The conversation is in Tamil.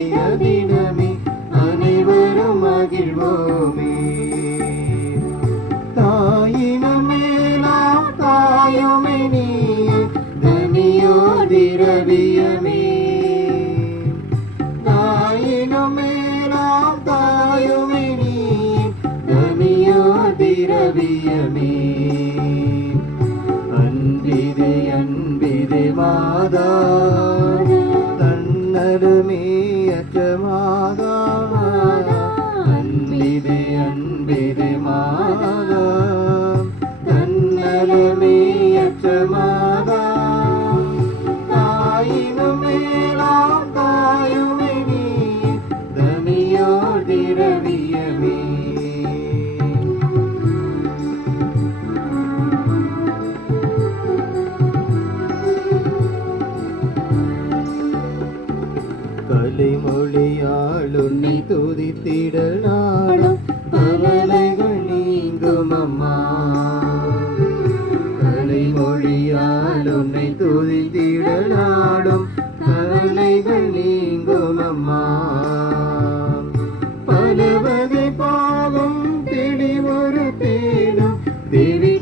தினமே அனைவரும் மகிழ்வோமே. தாயினும் மேலாம் தாயுமே நீ தனியோ திரவியமே. தாயினும் மேலாம் தாயுமே நீ தனியோ திரவியமே. அன்பிது அன்பிது மாதா தன்னருமே அச்சமாதா. அன்பிது அன்பிது மாதா தன்னருமே அச்சமாதா. தாயினும் மேலாம் தாயுமே நீ தனியோ திரவியமே. கலைமொழியால் உன்னை துதித்திட நாடும் கவலைகள் நீங்கும் அம்மா. கலைமொழியால் உன்னை துதித்திட நாடும் கவலைகள் நீங்கும் அம்மா. பல வகை பாவம் தெளிவொரு தேடும் தேவி